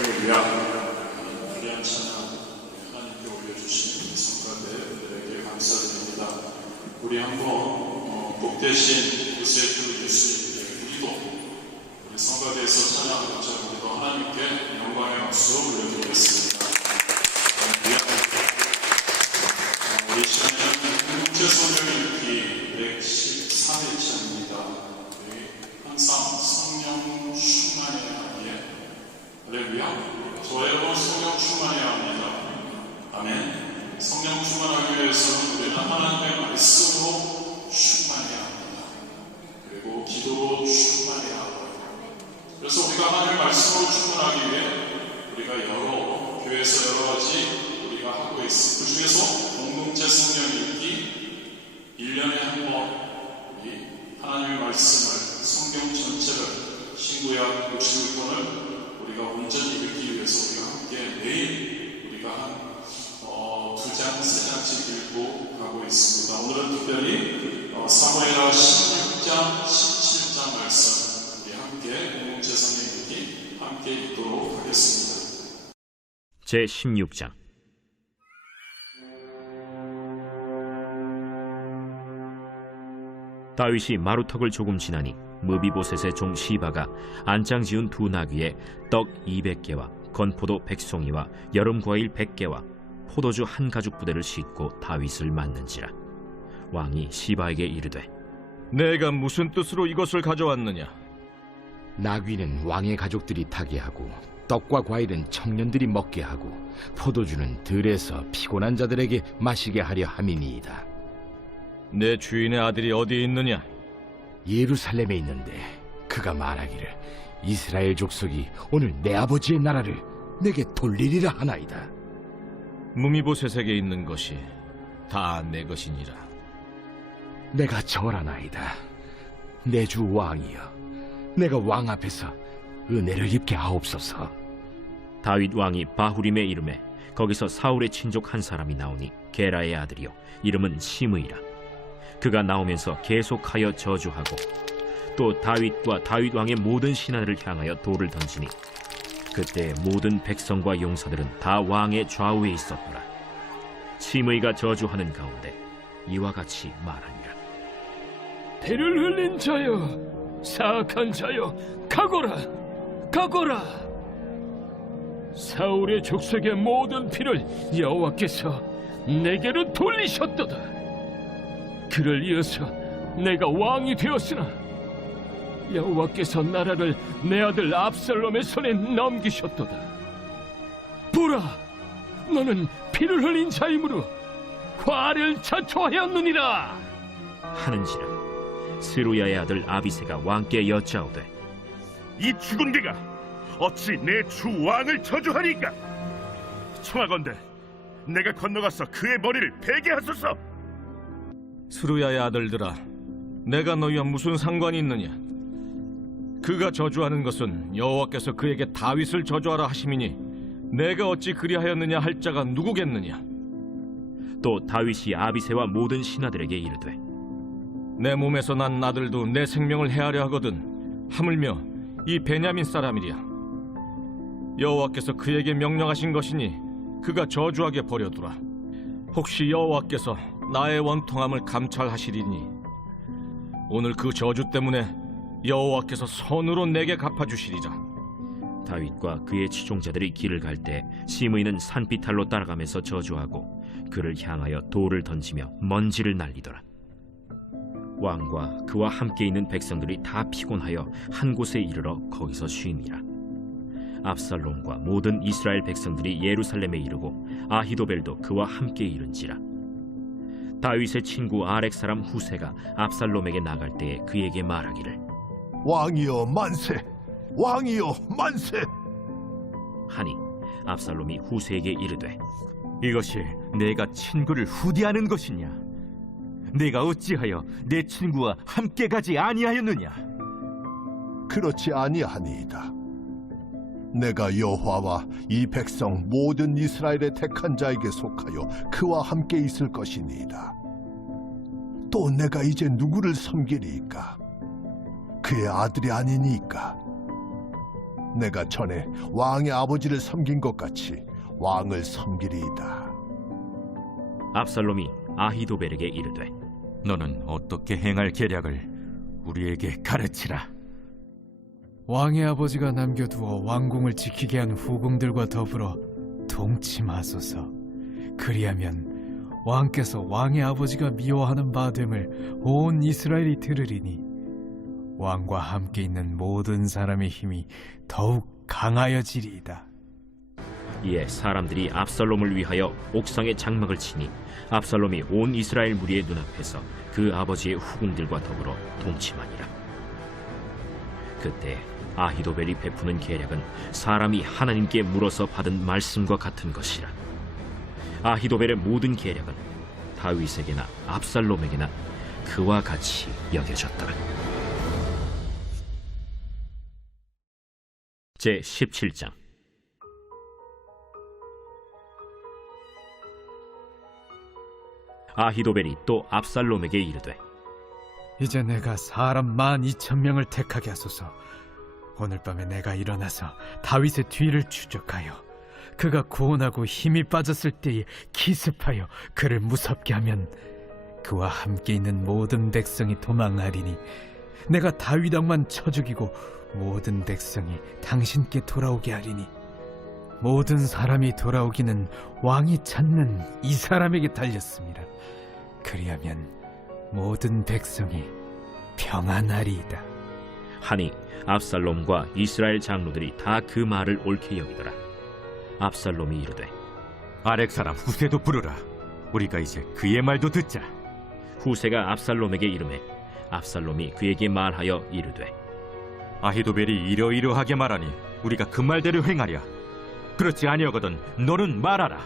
할렐루야. 귀한 찬양 하나님께 올려주신 성가대들에게 감사드립니다. 우리 한번 복되신 구세주 예수님께 우리 성가대에서 찬양하는 것처럼 우리도 하나님께 영광의 박수 올려드리겠습니다. 우리 시간에는 공제성령 읽기 113일차입니다. 항상 성령 충만해야 하기에 할렐루야. 저와 여러분 성령 충만해야 합니다. 아멘. 성령 충만하기 위해서는 우리는 하나님의 말씀으로 충만해야 합니다. 그리고 기도로 충만해야 합니다. 그래서 우리가 하나님의 말씀으로 충만하기 위해 우리가 교회에서 여러 가지 우리가 하고 있습니다. 그 중에서 공동체 성령 읽기 1년에 한 번 우리 하나님의 말씀을 성경 전체를 신구약 66권을 우리가 온전히 읽기 위해서 우리가 함께 매일 우리가 한 2장, 3장씩 읽고 가고 있습니다. 오늘은 특별히 사무엘하 16장, 17장 말씀 우리 함께 공동체 성경 읽기 함께 읽도록 하겠습니다. 제16장. 다윗이 마루턱을 조금 지나니 무비보셋의 종 시바가 안장 지은 두 나귀에 떡 200개와 건포도 100송이와 여름과일 100개와 포도주 한 가죽 부대를 싣고 다윗을 맞는지라. 왕이 시바에게 이르되, 내가 무슨 뜻으로 이것을 가져왔느냐? 나귀는 왕의 가족들이 타게 하고 떡과 과일은 청년들이 먹게 하고 포도주는 들에서 피곤한 자들에게 마시게 하려 함이니이다. 내 주인의 아들이 어디에 있느냐? 예루살렘에 있는데 그가 말하기를 이스라엘 족속이 오늘 내 아버지의 나라를 내게 돌리리라 하나이다. 무미보셋에게 있는 것이 다 내 것이니라. 내가 절하나이다. 내 주 왕이여, 내가 왕 앞에서 은혜를 입게 하옵소서. 다윗 왕이 바후림에 이름에 거기서 사울의 친족 한 사람이 나오니 게라의 아들이요 이름은 시므이라. 그가 나오면서 계속하여 저주하고 또 다윗과 다윗 왕의 모든 신하들을 향하여 돌을 던지니 그때 모든 백성과 용사들은 다 왕의 좌우에 있었더라. 시므이가 저주하는 가운데 이와 같이 말하니라. 피를 흘린 자여, 사악한 자여, 가거라, 가거라. 사울의 족속의 모든 피를 여호와께서 내게로 돌리셨도다. 그를 이어서 내가 왕이 되었으나 여호와께서 나라를 내 아들 압살롬의 손에 넘기셨도다. 보라, 너는 피를 흘린 자이므로 화를 자초하였느니라 하는지라. 스루야의 아들 아비새가 왕께 여짜오되, 이 죽은 개가 어찌 내 주 왕을 저주하리까? 청하건대 내가 건너가서 그의 머리를 베게 하소서. 스루야의 아들들아, 내가 너희와 무슨 상관이 있느냐? 그가 저주하는 것은 여호와께서 그에게 다윗을 저주하라 하심이니 내가 어찌 그리하였느냐 할 자가 누구겠느냐? 또 다윗이 아비새와 모든 신하들에게 이르되, 내 몸에서 난 아들도 내 생명을 해하려 하거든 하물며 이 베냐민 사람이랴. 여호와께서 그에게 명령하신 것이니 그가 저주하게 버려두라. 혹시 여호와께서 나의 원통함을 감찰하시리니 오늘 그 저주 때문에 여호와께서 선으로 내게 갚아주시리라. 다윗과 그의 추종자들이 길을 갈 때 시므이는 산비탈로 따라가면서 저주하고 그를 향하여 돌을 던지며 먼지를 날리더라. 왕과 그와 함께 있는 백성들이 다 피곤하여 한 곳에 이르러 거기서 쉼이라. 압살롬과 모든 이스라엘 백성들이 예루살렘에 이르고 아히도벨도 그와 함께 이른지라. 다윗의 친구 아렉 사람 후세가 압살롬에게 나갈 때에 그에게 말하기를, 왕이여 만세! 왕이여 만세! 하니 압살롬이 후세에게 이르되, 이것이 내가 친구를 후대하는 것이냐? 내가 어찌하여 내 친구와 함께 가지 아니하였느냐? 그렇지 아니하니이다. 내가 여호와와 이 백성 모든 이스라엘의 택한 자에게 속하여 그와 함께 있을 것이니이다. 또 내가 이제 누구를 섬기리이까? 그의 아들이 아니니까. 내가 전에 왕의 아버지를 섬긴 것 같이 왕을 섬기리이다. 압살롬이 아히도벨에게 이르되 너는 어떻게 행할 계략을 우리에게 가르치라. 왕의 아버지가 남겨두어 왕궁을 지키게 한 후궁들과 더불어 동침하소서. 그리하면 왕께서 왕의 아버지가 미워하는 바됨을 온 이스라엘이 들으리니 왕과 함께 있는 모든 사람의 힘이 더욱 강하여지리이다. 이에 사람들이 압살롬을 위하여 옥상에 장막을 치니 압살롬이 온 이스라엘 무리의 눈앞에서 그 아버지의 후궁들과 더불어 동침하니라. 그때 아히도벨이 베푸는 계략은 사람이 하나님께 물어서 받은 말씀과 같은 것이라. 아히도벨의 모든 계략은 다윗에게나 압살롬에게나 그와 같이 여겨졌더라. 제 17장. 아히도벨이 또 압살롬에게 이르되 이제 내가 사람 12,000명을 택하게 하소서. 오늘 밤에 내가 일어나서 다윗의 뒤를 추적하여 그가 고온하고 힘이 빠졌을 때에 기습하여 그를 무섭게 하면 그와 함께 있는 모든 백성이 도망하리니 내가 다윗 왕만 쳐 죽이고 모든 백성이 당신께 돌아오게 하리니 모든 사람이 돌아오기는 왕이 찾는 이 사람에게 달렸습니다. 그리하면 모든 백성이 평안하리이다. 하니 압살롬과 이스라엘 장로들이 다 그 말을 옳게 여기더라. 압살롬이 이르되 아렉 사람 후세도 부르라. 우리가 이제 그의 말도 듣자. 후세가 압살롬에게 이르매 압살롬이 그에게 말하여 이르되 아히도벨이 이러이러하게 말하니 우리가 그 말대로 행하랴. 그렇지 아니하거든 너는 말하라.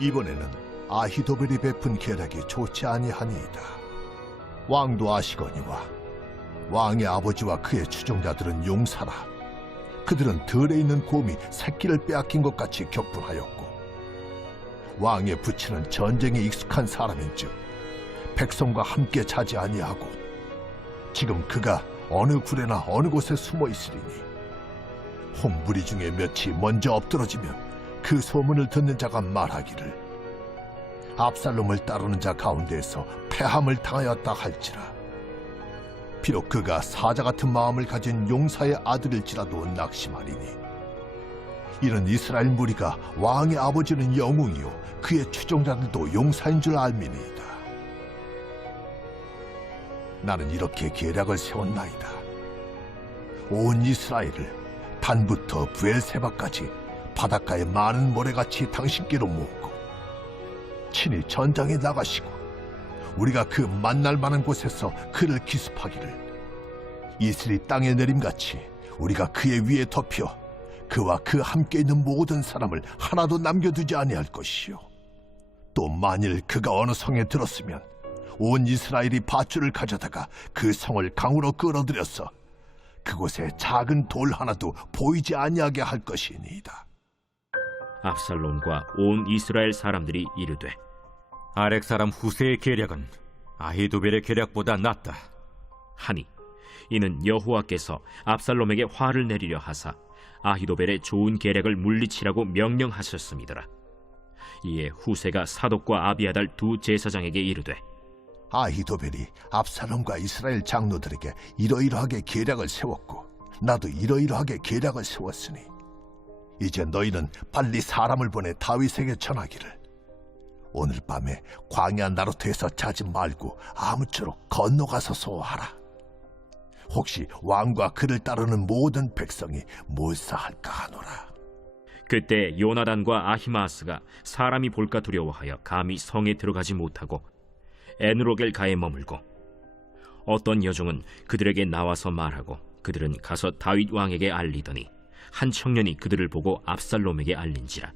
이번에는 아히도벨이 베푼 계략이 좋지 아니하니이다. 왕도 아시거니와 왕의 아버지와 그의 추종자들은 용사라. 그들은 들에 있는 곰이 새끼를 빼앗긴 것 같이 격분하였고 왕의 부친은 전쟁에 익숙한 사람인즉 백성과 함께 자지 아니하고 지금 그가 어느 굴에나 어느 곳에 숨어 있으리니 홍무리 중에 몇이 먼저 엎드러지면 그 소문을 듣는 자가 말하기를 압살롬을 따르는 자 가운데에서 패함을 당하였다 할지라. 비록 그가 사자 같은 마음을 가진 용사의 아들일지라도 낙심하리니 이는 이스라엘 무리가 왕의 아버지는 영웅이요 그의 추종자들도 용사인 줄 알미니이다. 나는 이렇게 계략을 세웠나이다. 온 이스라엘을 단부터 브엘세바까지 바닷가의 많은 모래같이 당신께로 모으고 친히 전장에 나가시고 우리가 그 만날 만한 곳에서 그를 기습하기를 이슬이 땅에 내림같이 우리가 그의 위에 덮여 그와 그 함께 있는 모든 사람을 하나도 남겨두지 아니할 것이요 또 만일 그가 어느 성에 들었으면 온 이스라엘이 밧줄을 가져다가 그 성을 강으로 끌어들여서 그곳에 작은 돌 하나도 보이지 아니하게 할 것이니이다. 압살롬과 온 이스라엘 사람들이 이르되 아렉 사람 후세의 계략은 아히도벨의 계략보다 낫다 하니 이는 여호와께서 압살롬에게 화를 내리려 하사 아히도벨의 좋은 계략을 물리치라고 명령하셨음이더라. 이에 후세가 사독과 아비아달 두 제사장에게 이르되 아히도벨이 압살롬과 이스라엘 장로들에게 이러이러하게 계략을 세웠고 나도 이러이러하게 계략을 세웠으니 이제 너희는 빨리 사람을 보내 다윗에게 전하기를 오늘 밤에 광야 나루터에서 자지 말고 아무쪼록 건너가서 소하라. 혹시 왕과 그를 따르는 모든 백성이 몰사할까 하노라. 그때 요나단과 아히마아스가 사람이 볼까 두려워하여 감히 성에 들어가지 못하고 에누로겔 가에 머물고 어떤 여종은 그들에게 나와서 말하고 그들은 가서 다윗 왕에게 알리더니 한 청년이 그들을 보고 압살롬에게 알린지라.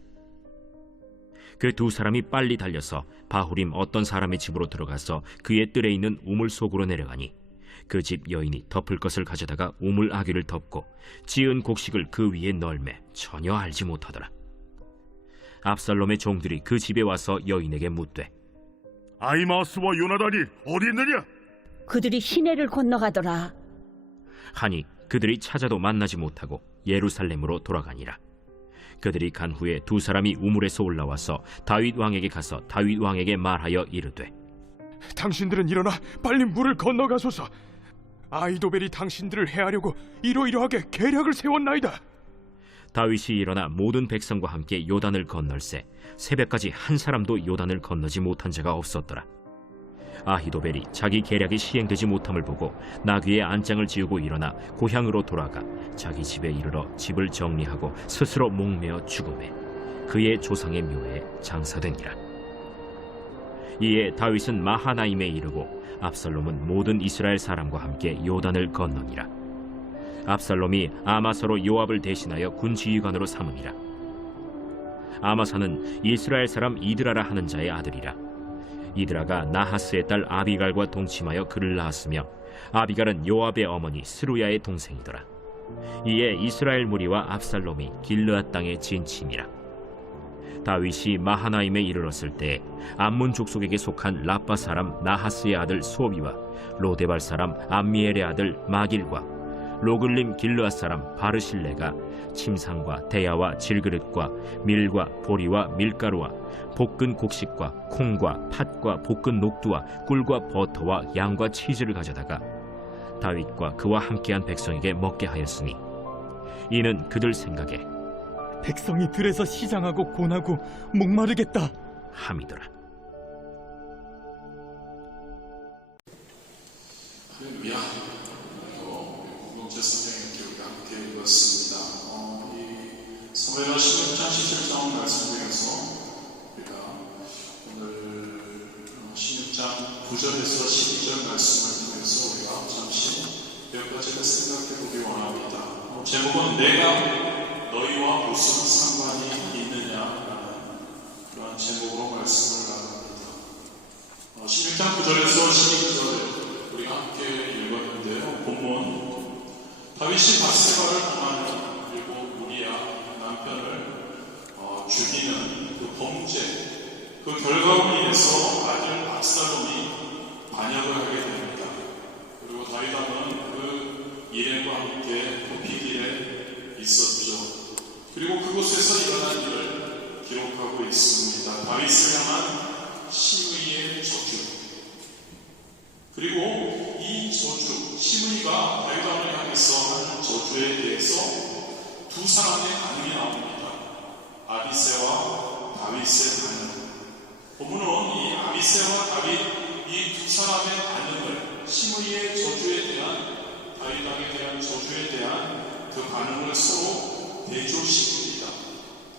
그 두 사람이 빨리 달려서 바후림 어떤 사람의 집으로 들어가서 그의 뜰에 있는 우물 속으로 내려가니 그 집 여인이 덮을 것을 가져다가 우물 아귀를 덮고 지은 곡식을 그 위에 널매 전혀 알지 못하더라. 압살롬의 종들이 그 집에 와서 여인에게 묻되 아히마아스와 요나단이 어디 있느냐? 그들이 시내를 건너가더라. 하니 그들이 찾아도 만나지 못하고 예루살렘으로 돌아가니라. 그들이 간 후에 두 사람이 우물에서 올라와서 다윗 왕에게 가서 다윗 왕에게 말하여 이르되, 당신들은 일어나 빨리 물을 건너가소서. 아히도벨이 당신들을 해하려고 이러이러하게 계략을 세웠나이다. 다윗이 일어나 모든 백성과 함께 요단을 건널새 새벽까지 한 사람도 요단을 건너지 못한 자가 없었더라. 아히도벨이 자기 계략이 시행되지 못함을 보고 나귀의 안장을 지우고 일어나 고향으로 돌아가 자기 집에 이르러 집을 정리하고 스스로 목매어 죽음에 그의 조상의 묘에 장사되니라. 이에 다윗은 마하나임에 이르고 압살롬은 모든 이스라엘 사람과 함께 요단을 건너니라. 압살롬이 아마사로 요압을 대신하여 군지휘관으로 삼으니라. 아마사는 이스라엘 사람 이드라라 하는 자의 아들이라. 이드라가 나하스의 딸 아비갈과 동침하여 그를 낳았으며 아비갈은 요압의 어머니 스루야의 동생이더라. 이에 이스라엘 무리와 압살롬이 길르앗 땅에 진침이라. 다윗이 마하나임에 이르렀을 때 암몬 족속에게 속한 라빠 사람 나하스의 아들 소비와 로데발 사람 암미엘의 아들 마길과 로글림 길르앗 사람 바르실레가 침상과 대야와 질그릇과 밀과 보리와 밀가루와 볶은 곡식과 콩과 팥과 볶은 녹두와 꿀과 버터와 양과 치즈를 가져다가 다윗과 그와 함께한 백성에게 먹게 하였으니 이는 그들 생각에 백성이 들에서 시장하고 곤하고 목마르겠다 함이더라. 할렐루야. 공동체 성경 이렇게 우리가 함께 읽었습니다. 이 사무엘하 16장 17장 말씀 중에서 우리가 오늘 16장 9절에서 12절 말씀을 통해서 우리가 잠시 몇 가지를 생각해 보기 원합니다. 제목은 내가 너희와 무슨 상관이 있느냐라는 그러한 제목으로 말씀을 나눕니다. 16장 9절에서 12절 우리가 함께 읽었는데요. 본문 다윗이 바세바를 범하는 그리고 우리야 남편을 죽이는 그 범죄 그 결과로 인해서 아들 압살롬이 반역을 하게 됩니다. 그리고 다윗왕은 그 일행과 함께 도피길에 있었죠. 그리고 그곳에서 일어난 일을 기록하고 있습니다. 다윗을 향한 시므이의 저주. 그리고 이 저주, 시므이가 다윗왕을 향해서 하는 저주에 대해서 두 사람의 반응이 나옵니다. 아비새와 다윗의 반응. 본문은 이 아비새와 다윗 이 두 사람의 반응을 시므이의 저주에 대한 다윗왕에 대한 저주에 대한 그 반응을 서로 대조시킵니다.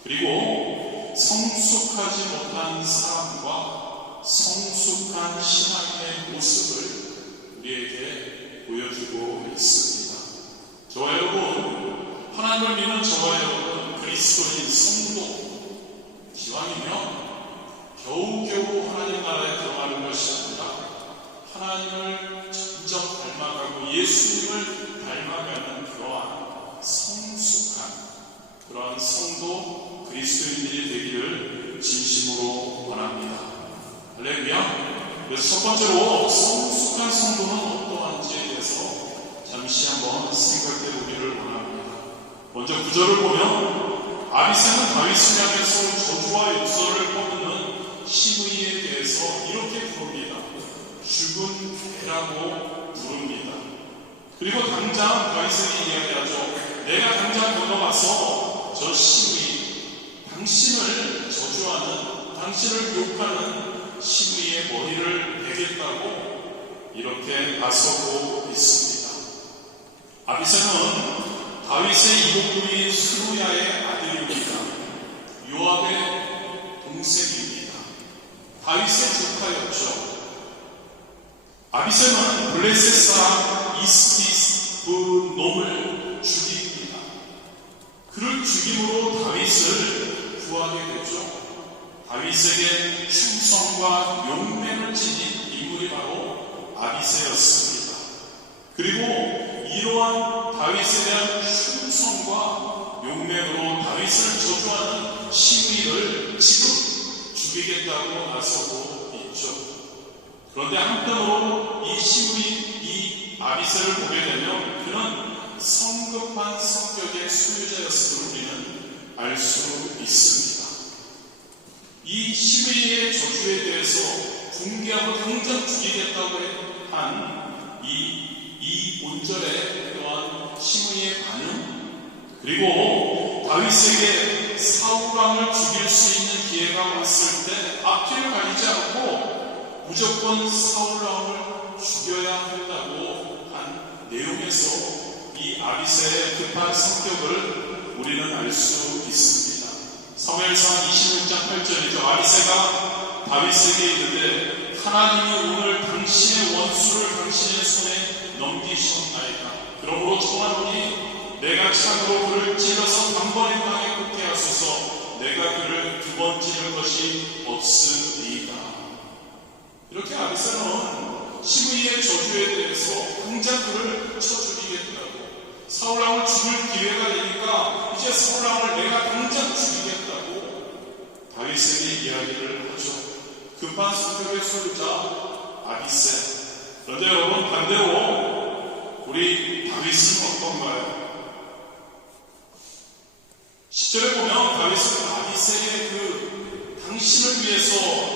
그리고 성숙하지 못한 사람과 성숙한 신앙의 모습을 우리에게 보여주고 있습니다. 저와 여러분, 하나님을 믿는 저와 여러분, 그리스도인 성도, 기왕이면 겨우겨우 하나님 나라에 들어가는 것이 아니라 하나님을 점점 닮아가고 예수님을 닮아가는 그러한 성숙한 그러한 성도 그리스도인들이 되기를 진심으로 원합니다. 할렐루야. 그래서 첫 번째로 성숙한 성도는 어떠한지에 대해서 잠시 한번 생각해 보기를 원합니다. 먼저 9절을 보면 아비새는 다윗을 향해서 저주와 욕설을 퍼붓는 시므이에 대해서 이렇게 부릅니다. 죽은 개라고 부릅니다. 그리고 당장 다윗에게 이야기하죠. 내가 당장 건너가서 저 시므이, 당신을 저주하는, 당신을 욕하는 시므이의 머리를 베겠다고 이렇게 나서고 있습니다. 아비새는 다윗의 이복누이 스루야의 아들입니다. 요압의 동생입니다. 다윗의 조카였죠. 아비새는 블레셋 사람 이스비스 그 놈을 죽입니다. 그를 죽임으로 다윗을 구하게 되죠. 다윗에게 충성과 용맹을 지닌 인물이 바로 아비새였습니다. 그리고 이러한 다윗에 대한 충성과 용맹으로 다윗을 저주하는 시므이를 지금 죽이겠다고 나서고 있죠. 그런데 한편으로 이 시므이, 이 아비새를 보게 되면 그는 성급한 성격의 소유자였음을 우리는 알 수 있습니다. 이 시므이의 저주에 대해서 붕괴하고 당장 죽이겠다고 한 이 온절의 또한 시므이의 반응, 그리고 다윗에게 사울 왕을 죽일 수 있는 기회가 왔을 때 앞뒤를 가리지 않고 무조건 사울 왕을 죽여야 한다고 한 내용에서 이 아비새의 급한 성격을 우리는 알 수 있습니다. 사무엘상 26장 8절이죠. 아비새가 다윗에게 이르되 하나님이 오늘 당신의 원수를 당신의 손에 넘기셨나이다. 그러므로 청하노니 내가 창으로 그를 찔러서 단번에 땅에 꽂게 하소서. 내가 그를 두 번 찌를 것이 없으리이다. 이렇게 아비새는 시므이의 저주에 대해서 당장 그를 쳐 죽이겠다고, 사울왕을 죽일 기회가 되니까 이제 사울왕을 내가 당장 죽이겠다고 다윗에게 이야기를 하죠. 급한 성격의 소유자 아비새. 그런데 여러분, 반대로 우리 다윗은 어떤가요? 10절에 보면 다윗은 아비새의 당신을 위해서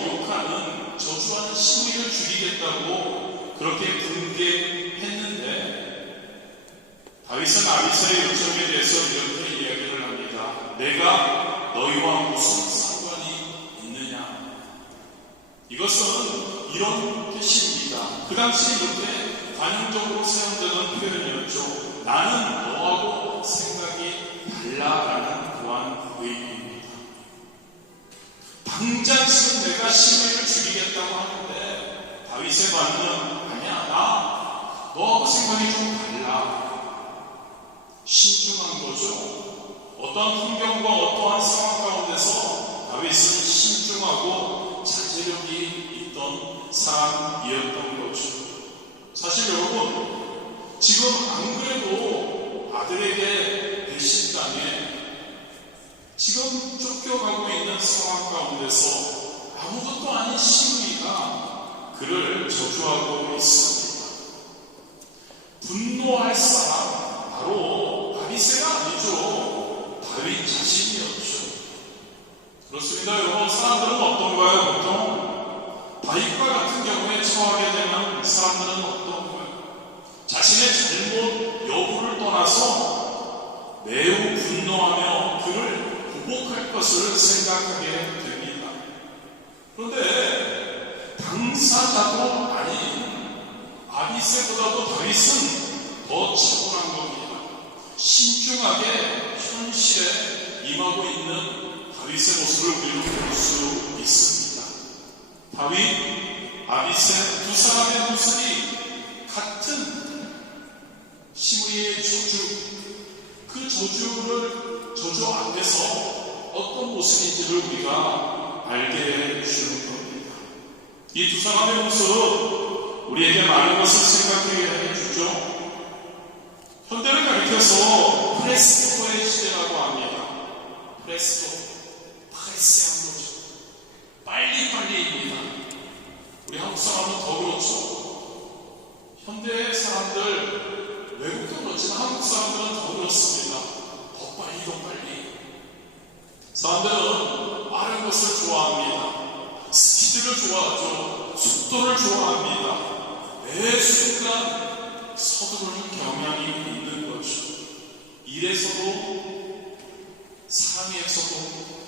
욕하는 저주하는 시므이를 죽이겠다고 그렇게 분개했는데, 다윗은 아비새의 요청에 대해서 이렇게 이야기를 합니다. 내가 너희와 무슨 상관이 있느냐? 이것은 이런 뜻입니다. 그 당시 이렇게 관용적으로 사용되는 표현이었죠. 나는 너하고 생각이 달라라는 또한 의미입니다. 당장 지금 내가 시므이를 죽이겠다고 하는데 다윗의 반응은 아니야, 나 너하고 생각이 좀 달라. 신중한 거죠. 어떠한 풍경과 어떠한 상황 가운데서 다윗은 신중하고 자제력이 있던 사람이었던 거죠. 사실 여러분, 지금 안 그래도 아들에게 배신당해 지금 쫓겨가고 있는 상황 가운데서 아무것도 아닌 시므이가 그를 저주하고 있습니다. 분노할 사람 바로 아비새가 아니죠. 다윗 자신이었죠. 그렇습니다. 여러분, 사람들은 어떤가요? 보통 다윗과 같은 경우에 처하게 되면 사람들은 어떤가요? 자신의 잘못 여부를 떠나서 매우 분노하며 그를 보복할 것을 생각하게 됩니다. 그런데 당사자도 아닌 아비새보다도 다윗은 더 차분한 겁니다. 신중하게 현실에 임하고 있는 다윗의 모습을 우리는 볼 수 있습니다. 다윗, 아비새 두 사람의 모습이 같은 시므이의 저주, 그 저주 앞에서 어떤 모습인지를 우리가 알게 해주는 겁니다. 이 두 사람의 모습, 우리에게 많은 것을 생각하게 해주죠. 현대를 가리켜서 프레스토의 시대라고 합니다. 프레스토, 프레스한 거죠. 빨리빨리입니다. 우리 한국 사람은 더 그렇죠. 현대 사람들, 외국도 그렇지만 한국 사람들은 더 그렇습니다. 더 빨리, 더 빨리. 사람들은 빠른 것을 좋아합니다. 스피드를 좋아하죠. 속도를 좋아합니다. 매 순간 서두르는 경향이 있는 거죠. 일에서도 삶에서도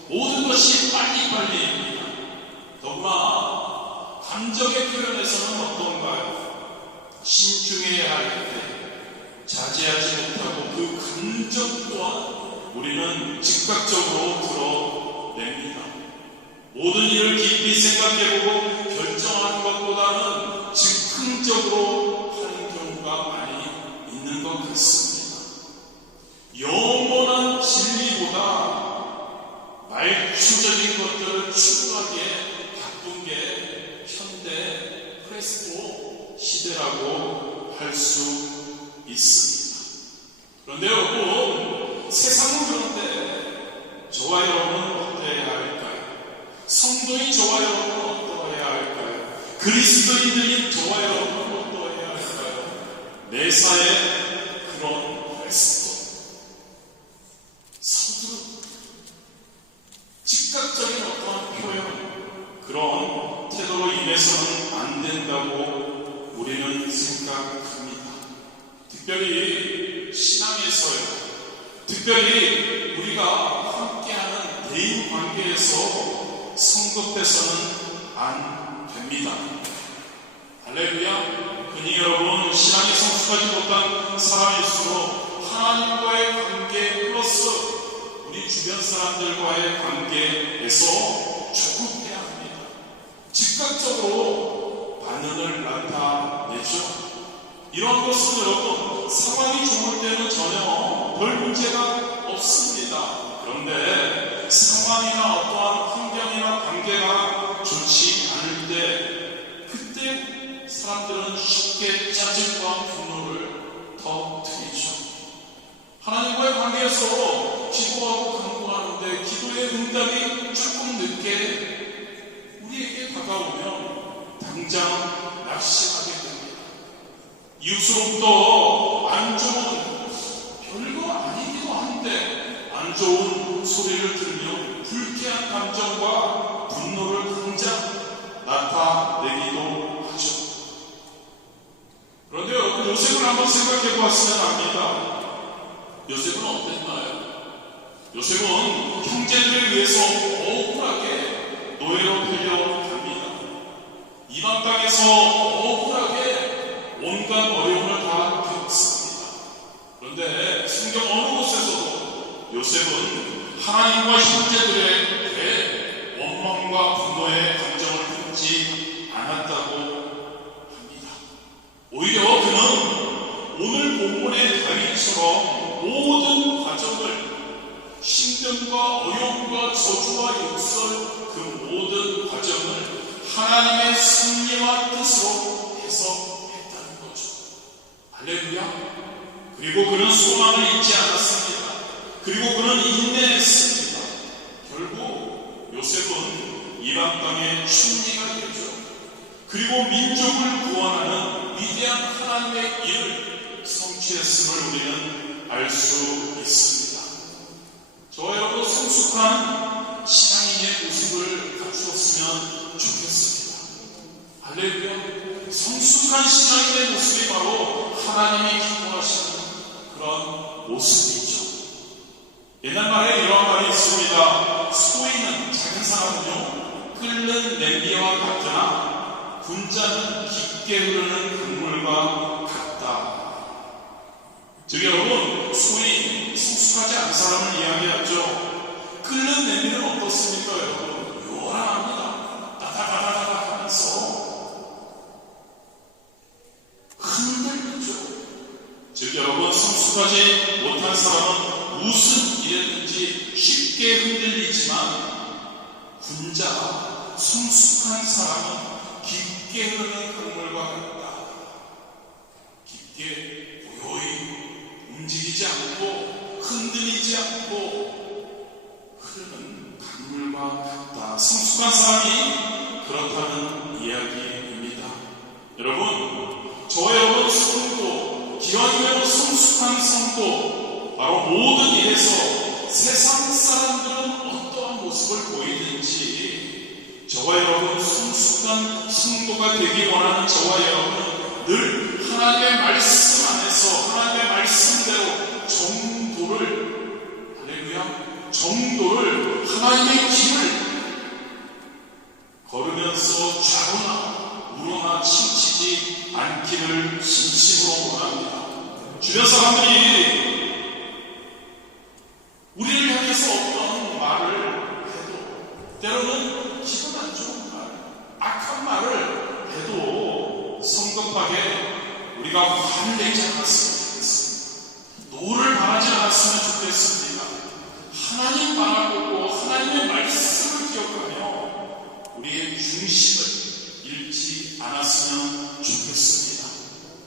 모든 것이 빨리빨리입니다. 더구나 감정의 표현에서는 어떤가요? 신중해야 할 때 자제하지 못하고 그 감정 또한 우리는 즉각적으로 드러냅니다. 모든 일을 깊이 생각해보고 결정하는 것보다는 즉흥적으로 하는 경우가 많이 있는 것 같습니다. 영원한 진리보다 말초적인 것들을 추구하기에 바쁜 게 현대 프레스토 시대라고 할 수 있습니다. 그런데 여러분, 세상은 그런데 저와 여러분은 어떠해야 할까요? 성도인 저와 여러분은 어떠해야 할까요? 그리스도인들인 저와 여러분은 어떠해야 할까요? 매사에 그런 해서는 안 된다고 우리는 생각합니다. 특별히 신앙에서요. 특별히 우리가 함께하는 대인 관계에서 성급해서는 안 됩니다. 할렐루야. 그니 여러분, 신앙이 성숙하지 못한 사람일수록 하나님과의 관계 플러스 우리 주변 사람들과의 관계에서 조급해야 합니다. 즉각적으로 반응을 나타내죠. 이런 것은 여러분, 상황이 좋을 때는 전혀 별 문제가 없습니다. 그런데 상황이나 어떠한 환경이나 관계가 좋지 않을 때, 그때 사람들은 쉽게 짜증과 분노를 터뜨리죠. 하나님과의 관계에서 기도하고 간구하는데 기도의 응답이 조금 늦게 우리에게 다가오면 당장 낙심하게 됩니다. 이웃으로부터 안 좋은, 별거 아니기도 한데 안 좋은 소리를 들으면 불쾌한 감정과 분노를 당장 나타내기도 하죠. 그런데 여러분, 요셉을 한번 생각해 보았으면 합니다. 요셉은 어땠나요? 요셉은 형제들에 의해서 억울하게 노예로 팔려갑니다. 이방 땅에서 억울하게 온갖 어려움을 다 겪습니다. 그런데 성경 어느 곳에서도 요셉은 하나님과 형제들에게 원망과 분노의 감정을 품지 않았다고 합니다. 오히려 그는 오늘 본문의 다윗처럼 모든 과정을, 힘듦과 어려움과 저주와 욕설, 그 모든 과정을 하나님의 승리와 뜻으로 해석했다는 거죠. 할렐루야. 그리고 그는 소망을 잊지 않았습니다. 그리고 그는 인내했습니다. 결국 요셉은 이방 땅의 총리가 되죠. 그리고 민족을 구원하는 위대한 하나님의 일을 성취했음을 우리는 알 수 있습니다. 저와 여러분, 성숙한 신앙인의 모습을 갖추었으면 좋겠습니다. 할렐루야. 성숙한 신앙인의 모습이 바로 하나님이 기뻐하시는 그런 모습이죠. 옛날 말에 이런 말이 있습니다. 소인은, 작은 사람은요, 끓는 냄비와 같으나 군자는 깊게 흐르는 강물과 같다. 즉 여러분, 소인, 성숙하지 않은 사람을 이야기하죠. 끓는 냄비는 어떻습니까 여러분? 요란합니다. 따다다다다 하면서 흔들리죠. 즉 여러분, 성숙하지 못한 사람은 무슨 일이든지 쉽게 흔들리지만, 군자, 성숙한 사람은 깊게 흐르는 강물과 같다. 깊게 고요히 움직이지 않고 흔들리지 않고 흐르는 강물과 같다. 성숙한 사람이 그렇다는 이야기입니다. 여러분, 저와 여러분 성도, 기왕이면 성숙한 성도, 바로 모든 일에서 세상 사람들은 어떠한 모습을 보이든지 저와 여러분 성숙한 성도가 되기 원하는 저와 여러분은 늘 하나님의 말씀 안에서 하나님의 말씀대로 정도를, 할렐루야, 정도를, 하나님의 길을 걸으면서 좌우나 우로나 치치지 않기를 진심으로 원합니다. 주변 사람들이 우리를 향해서 어떤 말을 해도, 때로는 기분 안 좋은 말, 악한 말을 해도 성급하게 우리가 화를 내지 않았으면 좋겠습니다. 노를 바라지 않았으면 좋겠습니다. 하나님 바라보고 하나님의 말씀을 기억하며 우리의 중심을 잃지 않았으면 좋겠습니다.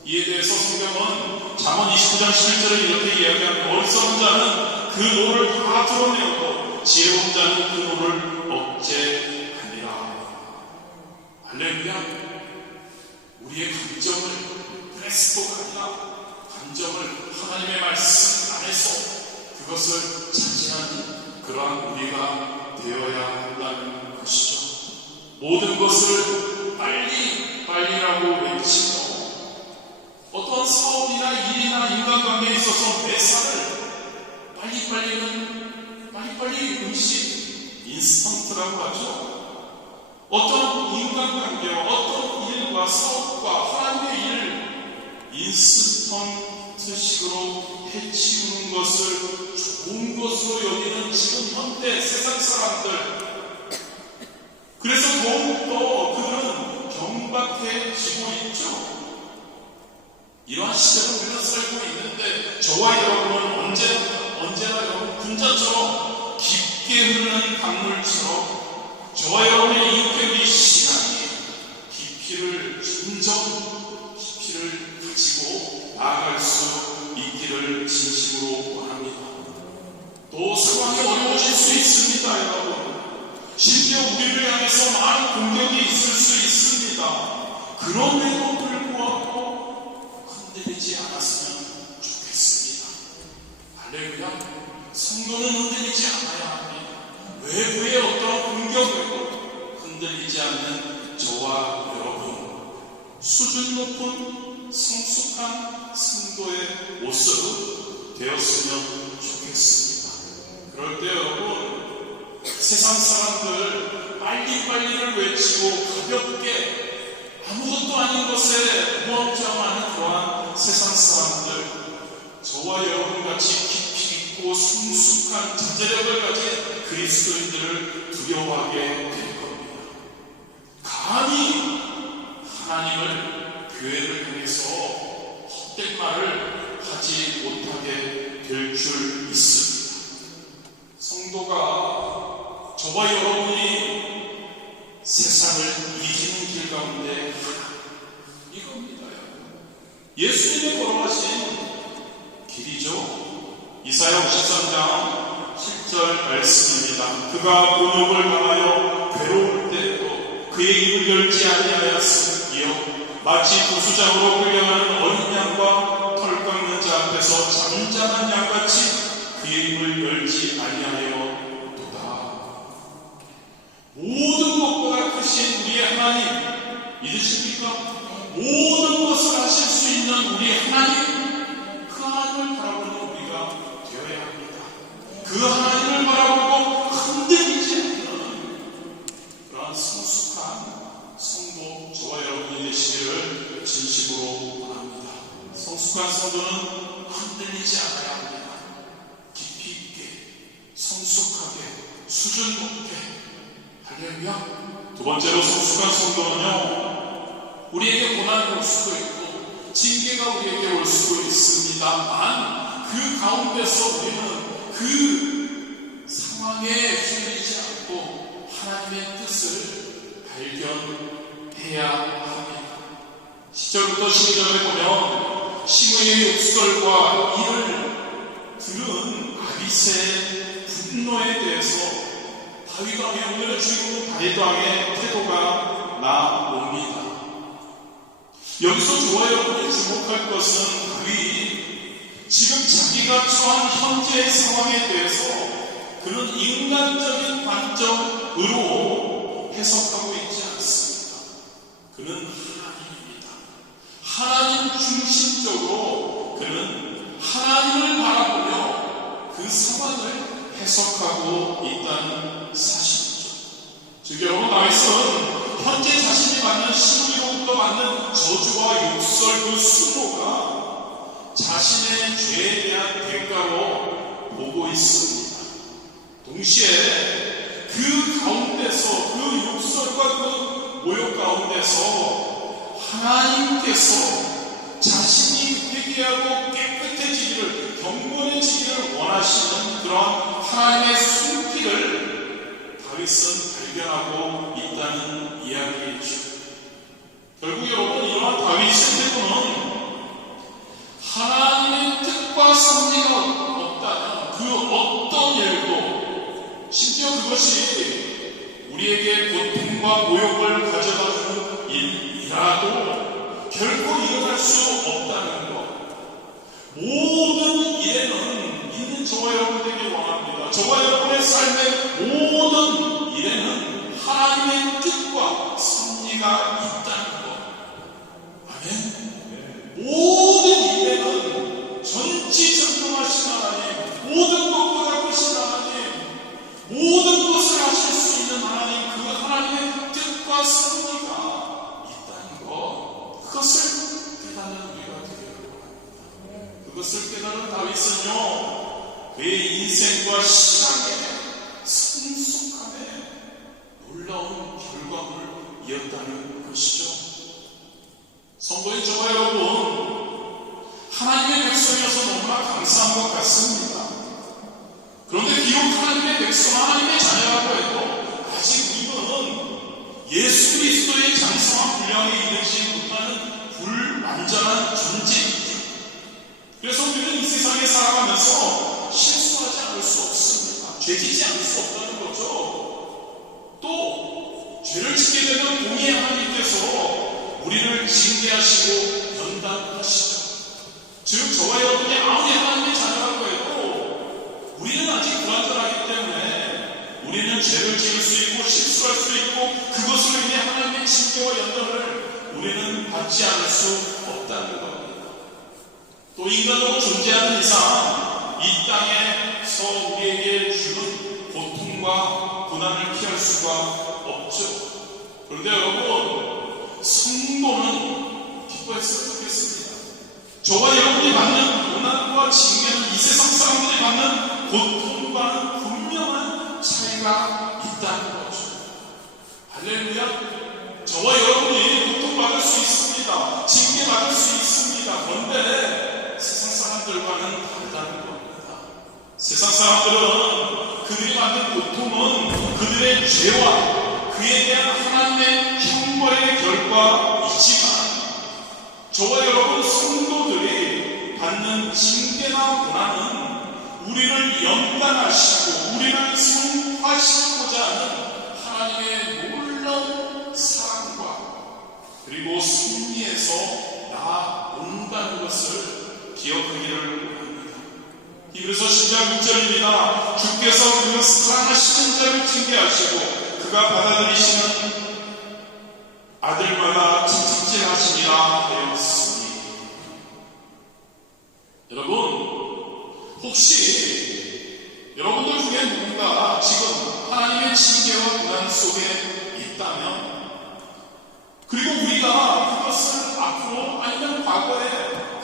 이에 대해서 성경은 잠언 29장 11절에 이렇게 이야기합니다. 어리석은 자는 그 노를 다 드러내어도 지혜로운 자는 그 노를 억제하니라. 할렐루야. 우리의 감정을, 프레스토가 아니라 감정을 하나님의 말씀 안에서 그것을 차지하는 그러한 우리가 되어야 한다는 것이죠. 모든 것을 빨리라고 외치고 어떤 사업이나 일이나 인간관계에 있어서 매사를 빨리 음식, 인스턴트라고 하죠. 어떤 인간관계와 어떤 일과 사업과 하나님의 일을 인스턴트식으로 해치우는 것을 좋은 것으로 여기는 지금 현대 세상 사람들, 그래서 더욱더 그들은 경박해지고 있죠. 이러한 시대를 우리가 살고 있는데 저와 여러분은 언제나 여러분 군자처럼 깊게 흐르는 강물처럼 저와 여러분의 인격의 시간이 점점 깊이를 가지고 나아갈 수 있기를 진심으로 원합니다. 또 상황이 어려워질 수 있습니다, 여러분. 심지어 우리를 향해서 많은 공격이 있을 수 있습니다. 그럼에도 불구하고 흔들리지 않았으면 좋겠습니다. 할렐루야. 성도는 흔들리지 않아야 합니다. 외부의 어떤 공격에도 흔들리지 않는 저와 여러분, 수준 높은 성숙한 성도의 모습 되었으면 좋겠습니다. 그럴 때 여러분, 세상 사람들 빨리를 외치고 가볍게 아무것도 아닌 것에 무엄정하는 그러한 세상 사람들, 저와 여러분같이 깊이 있고 성숙한 자제력을 가진 그리스도인들을 두려워하게 될 겁니다. 감히 하나님을, 교회를 향해서 헛된 말을 하지 못하게 될 줄 믿습니다. 성도가, 저와 여러분이 세상을 이기는 길 가운데 이겁니다. 예수님이 걸어가신 길이죠. 이사야 53장 7절 말씀입니다. 그가 곤욕을 당하여 괴로울 때에도 그의 입을 열지 아니하였으며 마치 도수장으로 끌려가는 어린 양과 털 깎는 자 앞에서 잠잠한 양같이 그의 입을 열지 아니하였도다. 모든 것보다 크신 우리의 하나님 믿으십니까? 모든 것을 하실 수 있는 우리 하나님, 그 하나님을 바라보는 우리가 되어야 합니다. 그 하나님을 바라보고 흔들리지 않는 그러한 성숙한 성도, 저와 여러분이 되시기를 진심으로 바랍니다. 성숙한 성도는 흔들리지 않아야 합니다. 깊이 있게, 성숙하게, 수준 높게. 할렐루야. 두 번째로 성숙한 성도는요, 우리에게 고난이 올 수도 있고 징계가 우리에게 올 수도 있습니다만 그 가운데서 우리는 그 상황에 휘둘리지 않고 하나님의 뜻을 발견해야 합니다. 10절부터 12절에 보면 시므이의 욕설과 이를 들은 아비새의 분노에 대해서 다윗 왕의 오늘의 주인공 다윗 왕의 태도가 나옵니다. 여기서 저와 여러분이 주목할 것은 다윗이 지금 자기가 처한 현재의 상황에 대해서 그는 인간적인 관점으로 해석하고 있지 않습니다. 그는 하나님입니다. 하나님 중심적으로 그는 하나님을 바라보며 그 상황을 해석하고 있다는 사실이죠. 즉 여러분, 다윗은 현재 자신이 받는 시므이로부터 받는 저주와 욕설, 그 수모가 자신의 죄에 대한 대가로 보고 있습니다. 동시에 그 가운데서, 그 욕설과 그 모욕 가운데서 하나님께서 자신이 회개하고 깨끗해지기를, 경건해지기를 원하시는 그런 하나님의 손길을 다윗은 발견하고 있다는 이야기이죠. 결국 여러분, 이러한 다윗의 태도는 하나님의 뜻과 섭리가 없다면 그 어떤 일도, 심지어 그것이 우리에게 고통과 모욕을 가져다주는 일이라도 결코 일어날 수 없다는 것. 모든 일에는, 있는 저와 여러분에게 원합니다. 저와 여러분의 삶의 모든 일에는 하나님의 뜻과 섭리가 있다. 희생과 섭리가 있다는 것, 그것을 깨닫는 우리가 되기를 바랍니다. 그것을 깨달은 다윗은요, 그의 인생과 신앙의 성숙함에 놀라운 결과물이었다는 것이죠. 성도인 저와 여러분, 하나님의 백성이어서 너무나 감사한 것 같습니다. 그런데 비록 하나님의 백성, 하나님의 자녀라고 해도 아직 우리는 예수 그리스도의 장성한 분량에 이르지 못하는 불완전한 존재입니다. 그래서 우리는 이 세상에 살아가면서 실수하지 않을 수 없습니다. 죄짓지 않을 수 없다는 거죠. 또 죄를 짓게 되면 공의의 하나님께서 우리를 징계하시고 연단하시죠. 즉 저와 여러분이 아무리 하나님의 자녀라고 해도 우리는 아직 불완전하기 때문에 우리는 죄를 지을 수 있고 실수할 수 있고 그것으로 인해 하나님의 징계와 연단을 우리는 받지 않을 수 없다는 겁니다. 또 인간으로 존재하는 이상 이 땅에서 우리에게 주는 고통과 고난을 피할 수가 없죠. 그런데 여러분, 성도는 기뻐했으면 좋겠습니다. 저와 여러분이 받는 고난과 징계는 이 세상 사람들이 받는 고통과는 분명한 차이가 있다는 거죠. 할렐루야. 저와 여러분이 고통받을 수 있습니다. 징계받을 수 있습니다. 그런데 세상 사람들과는 다르다는 겁니다. 세상 사람들은 그들이 받는 고통은 그들의 죄와 그에 대한 하나님의 형벌의 결과이지만 저와 여러분 성도들이 받는 징계나 고난은 우리를 연단하시고 우리를 성화시키고자 하는 하나님의 놀라운 사랑과 그리고 승리에서 나온다는 것을 기억하기를 원합니다. 히브리서 10장 6절입니다. 주께서 그 사랑하시는 자를 징계하시고 그가 받아들이시는 아들마다 징징질하시니라 되었으니. 여러분, 혹시 여러분들 중에 누군가 지금 하나님의 징계와 고난 속에 있다면, 그리고 우리가 그것을 앞으로 아니면 과거에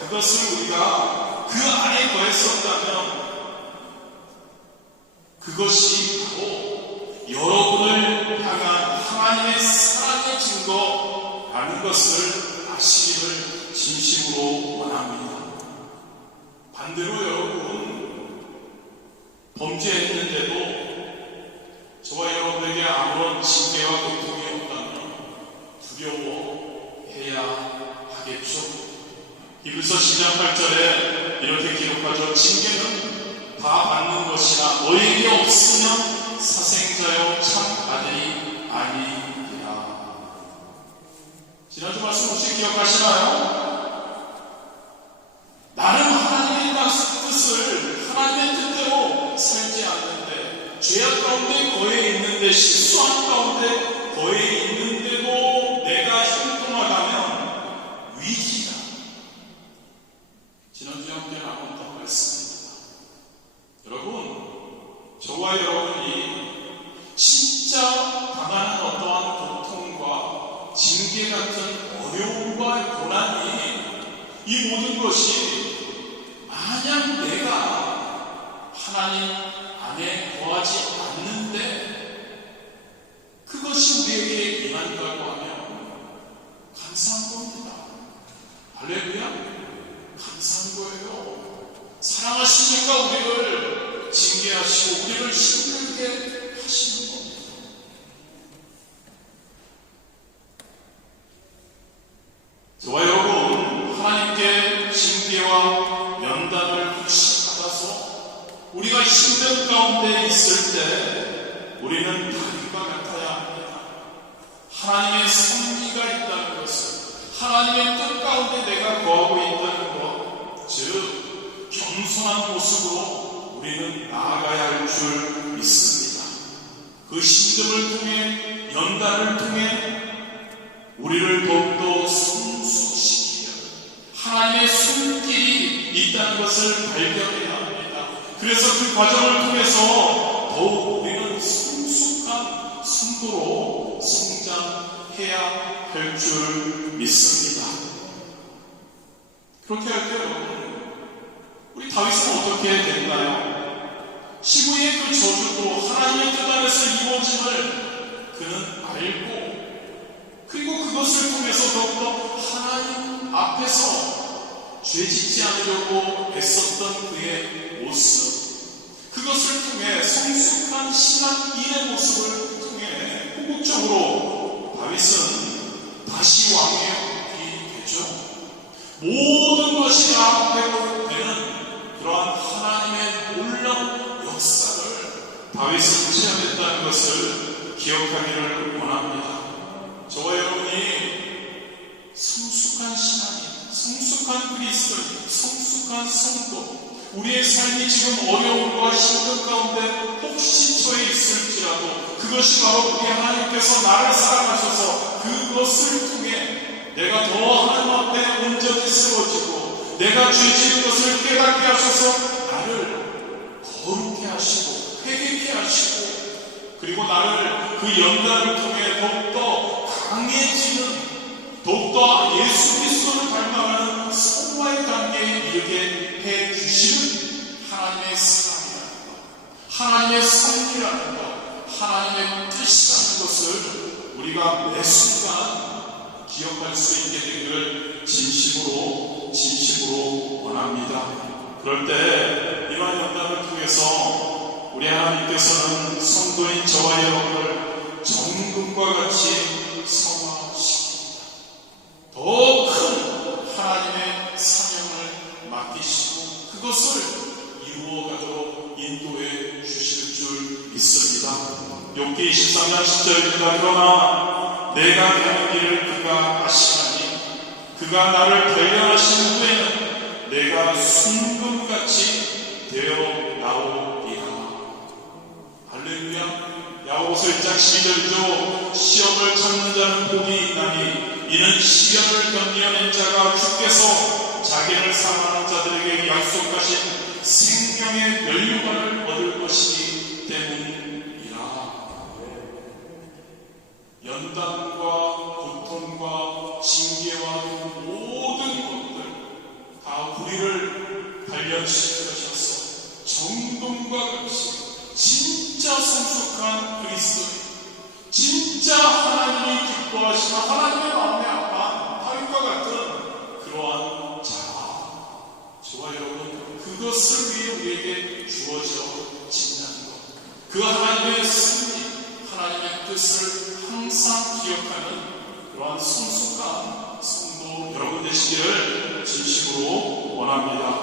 그것을 우리가 그 안에 더했었다면 그것이 바로 여러분을 향한 하나님의 사랑의 증거라는 것을 아시기를 진심으로 원합니다. 반대로 여러분, 범죄했는데도 저와 여러분에게 아무런 징계와 고통이 없다면 두려워해야 하겠죠. 히브리서 10장 8절에 이렇게 기록하죠. 징계는 다 받는 것이나 너에게 없으면 사생자여 참 아들이 아니니라. 지난주 말씀 혹시 기억하시나요? 나는 하나님의 뜻을 하나님의 뜻대로 살지 않는데 죄악 가운데 거해 있는데 실수한 가운데 거해 있는데도 내가 형통하다면 위기다. 지난주에 함께 나눴던 말씀입니다. 여러분, 저와 여러분이 진짜 당하는 어떠한 고통과 징계 같은 어려움과 고난이 이 모든 것이 만약 내가 하나님 안에 거하지 않는데 그것이 우리에게 임한다고 하면 감사한 겁니다. 할렐루야. 감사한 거예요. 사랑하시니까 우리를 징계하시고 우리를 힘들게 하시는 겁니다. 저와 여러분, 하나님께 징계와 연단을 혹시 받아서 우리가 힘든 가운데 있을 때 우리는 다윗과 같아야 합니다. 하나님의 섭리가 있다는 것을, 하나님의 뜻 가운데 내가 거하고 있다는 것, 즉 겸손한 모습으로 우리는 나아가야 할 줄 믿습니다. 그 신금을 통해, 연단을 통해 우리를 더욱더 성숙시키며 하나님의 손길이 있다는 것을 발견해야 합니다. 그래서 그 과정을 통해서 더욱 우리는 성숙한 성도로 성장해야 해야 할 줄 믿습니다. 그렇게 할 때 여러분, 우리 다윗은 어떻게 됐나요? 시부의 그 저주도 하나님의 뜻 안에서 이루어짐을 그는 알고, 그리고 그것을 통해서 더욱더 하나님 앞에서 죄짓지 않으려고 애썼던 그의 모습, 그것을 통해 성숙한 신앙인의 모습을 통해 궁극적으로 다윗은 다시 왕이 되죠. 모든 것이 다 회복되는 그러한 하나님의 놀라운 역사를 다윗은 체험했다는 것을 기억하기를 원합니다. 저와 여러분이 성숙한 신앙인, 성숙한 그리스도인, 성숙한 성도, 우리의 삶이 지금 어려움과 힘든 가운데 혹시 처해 있을지라도 그것이 바로 우리 하나님께서 나를 사랑하셔서 그것을 통해 내가 더 하나님 앞에 온전히 세워지고 내가 죄지은 것을 깨닫게 하셔서 나를 거룩해 하시고 회개케 하시고, 그리고 나를 그 연단을 통해 더욱더 강해지는, 더욱더 예수 그리스도를 닮아가는 성화의 단계에 이르게 해 주시는 하나님의 사랑이라는 것, 하나님의 섭리라는 것, 하나님의 뜻이라는 것을 우리가 매 순간 기억할 수 있게 되기를 진심으로 원합니다. 그럴 때 이러한 연단을 통해서 우리 하나님께서는 성도인 저와 여러분을 정금과 같이 성화시킵니다. 더 큰 하나님의 사명을 맡기시고 그것을 이루어가도록 인도해 주실 줄 믿습니다. 욥기 23장 10절입니다. 그러나 내가 가는 길을 그가 아시나니 그가 나를 발견하신 후에는 내가 순금같이 되어 나오리라. 할렐루야. 야고보서 1장 12절이죠. 시험을 참는 자는 복이 있나니 이는 시련을 견디어낸 자가 주께서 자기를 사랑하는 자들에게 약속하신 생명의 면류관을 얻을 것이기 때문이라. 연단과 고통과 징계와 모든 것들 다 우리를 단련시켜주셔서 정금과 같이 진짜 성숙한 그리스도인, 진짜 하나님이 기뻐하시는 하나님의 마음에 합한 다윗과 같은 그러한 저와 여러분, 그것을 위해 우리에게 주어져진다는 것, 그 하나님의 승리, 하나님의 뜻을 항상 기억하는 그러한 성숙한 성도 여러분 되시기를 진심으로 원합니다.